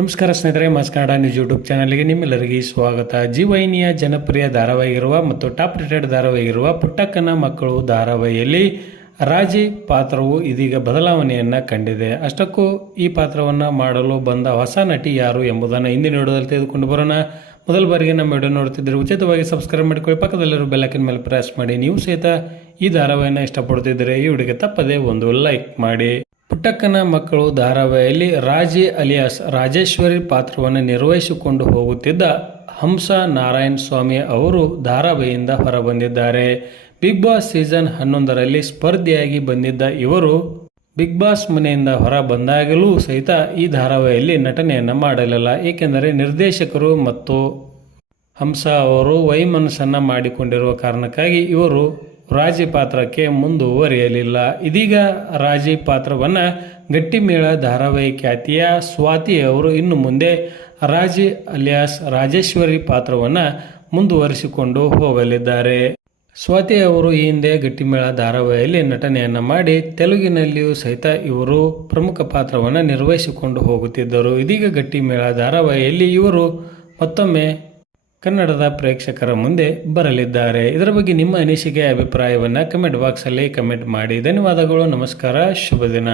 ನಮಸ್ಕಾರ ಸ್ನೇಹಿತರೆ, mass Kannada news YouTube ಚಾನಲ್ಗೆ ನಿಮ್ಮೆಲ್ಲರಿಗೆ ಸ್ವಾಗತ. ಜಿ ವಾಹಿನಿಯ ಜನಪ್ರಿಯ ಧಾರಾವಾಹಿಗಿರುವ ಮತ್ತು ಟಾಪ್ ರೇಟೆಡ್ ಧಾರಾವಾಹಿಗಿರುವ ಪುಟ್ಟಕ್ಕನ ಮಕ್ಕಳು ಧಾರಾವಾಹಿಯಲ್ಲಿ ರಾಜಿ ಪಾತ್ರವು ಇದೀಗ ಬದಲಾವಣೆಯನ್ನು ಕಂಡಿದೆ. ಅಷ್ಟಕ್ಕೂ ಈ ಪಾತ್ರವನ್ನು ಮಾಡಲು ಬಂದ ಹೊಸ ನಟಿ ಯಾರು ಎಂಬುದನ್ನು ಇಂದಿನ ವಿಡಿಯೋದಲ್ಲಿ ತೆಗೆದುಕೊಂಡು ಬರೋಣ. ಮೊದಲ ಬಾರಿಗೆ ನಮ್ಮ ವಿಡಿಯೋ ನೋಡ್ತಿದ್ರೆ ಉಚಿತವಾಗಿ ಸಬ್ಸ್ಕ್ರೈಬ್ ಮಾಡಿಕೊಳ್ಳಿ, ಪಕ್ಕದಲ್ಲಿರೋ ಬೆಲ್ಲೈಕನ್ ಮೇಲೆ ಪ್ರೆಸ್ ಮಾಡಿ. ನೀವು ಸಹಿತ ಈ ಧಾರಾವಾಹಿಯನ್ನು ಇಷ್ಟಪಡ್ತಿದ್ದರೆ ಈ ವಿಡಿಯೋಗೆ ತಪ್ಪದೆ ಒಂದು ಲೈಕ್ ಮಾಡಿ. ಪುಟ್ಟಕ್ಕನ ಮಕ್ಕಳು ಧಾರಾವಾಹಿಯಲ್ಲಿ ರಾಜಿ ಅಲಿಯಾಸ್ ರಾಜೇಶ್ವರಿ ಪಾತ್ರವನ್ನು ನಿರ್ವಹಿಸಿಕೊಂಡು ಹೋಗುತ್ತಿದ್ದ ಹಂಸ ನಾರಾಯಣ ಸ್ವಾಮಿ ಅವರು ಧಾರಾವಾಹಿಯಿಂದ ಹೊರಬಂದಿದ್ದಾರೆ. ಬಿಗ್ ಬಾಸ್ ಸೀಸನ್ 11ರಲ್ಲಿ ಸ್ಪರ್ಧಿಯಾಗಿ ಬಂದಿದ್ದ ಇವರು ಬಿಗ್ ಬಾಸ್ ಮನೆಯಿಂದ ಹೊರ ಬಂದಾಗಲೂ ಸಹಿತ ಈ ಧಾರಾವಾಹಿಯಲ್ಲಿ ನಟನೆಯನ್ನು ಮಾಡಲಿಲ್ಲ. ಏಕೆಂದರೆ ನಿರ್ದೇಶಕರು ಮತ್ತು ಹಂಸ ಅವರು ವೈಮನಸ್ಸನ್ನು ಮಾಡಿಕೊಂಡಿರುವ ಕಾರಣಕ್ಕಾಗಿ ಇವರು ರಾಜಿ ಪಾತ್ರಕ್ಕೆ ಮುಂದುವರಿಯಲಿಲ್ಲ. ಇದೀಗ ರಾಜಿ ಪಾತ್ರವನ್ನು ಗಟ್ಟಿಮೇಳ ಧಾರಾವಾಹಿ ಖ್ಯಾತಿಯ ಸ್ವಾತಿ ಅವರು ಇನ್ನು ಮುಂದೆ ರಾಜಿ ಅಲಿಯಾಸ್ ರಾಜೇಶ್ವರಿ ಪಾತ್ರವನ್ನು ಮುಂದುವರಿಸಿಕೊಂಡು ಹೋಗಲಿದ್ದಾರೆ. ಸ್ವಾತಿ ಅವರು ಈ ಹಿಂದೆ ಗಟ್ಟಿಮೇಳ ಧಾರಾವಾಹಿಯಲ್ಲಿ ನಟನೆಯನ್ನು ಮಾಡಿ ತೆಲುಗಿನಲ್ಲಿಯೂ ಸಹಿತ ಇವರು ಪ್ರಮುಖ ಪಾತ್ರವನ್ನು ನಿರ್ವಹಿಸಿಕೊಂಡು ಹೋಗುತ್ತಿದ್ದರು. ಇದೀಗ ಗಟ್ಟಿಮೇಳ ಧಾರಾವಾಹಿಯಲ್ಲಿ ಇವರು ಮತ್ತೊಮ್ಮೆ ಕನ್ನಡದ ಪ್ರೇಕ್ಷಕರ ಮುಂದೆ ಬರಲಿದ್ದಾರೆ. ಇದರ ಬಗ್ಗೆ ನಿಮ್ಮ ಅನಿಸಿಕೆ ಅಭಿಪ್ರಾಯವನ್ನು ಕಮೆಂಟ್ ಬಾಕ್ಸಲ್ಲಿ ಕಮೆಂಟ್ ಮಾಡಿ. ಧನ್ಯವಾದಗಳು. ನಮಸ್ಕಾರ. ಶುಭ ದಿನ.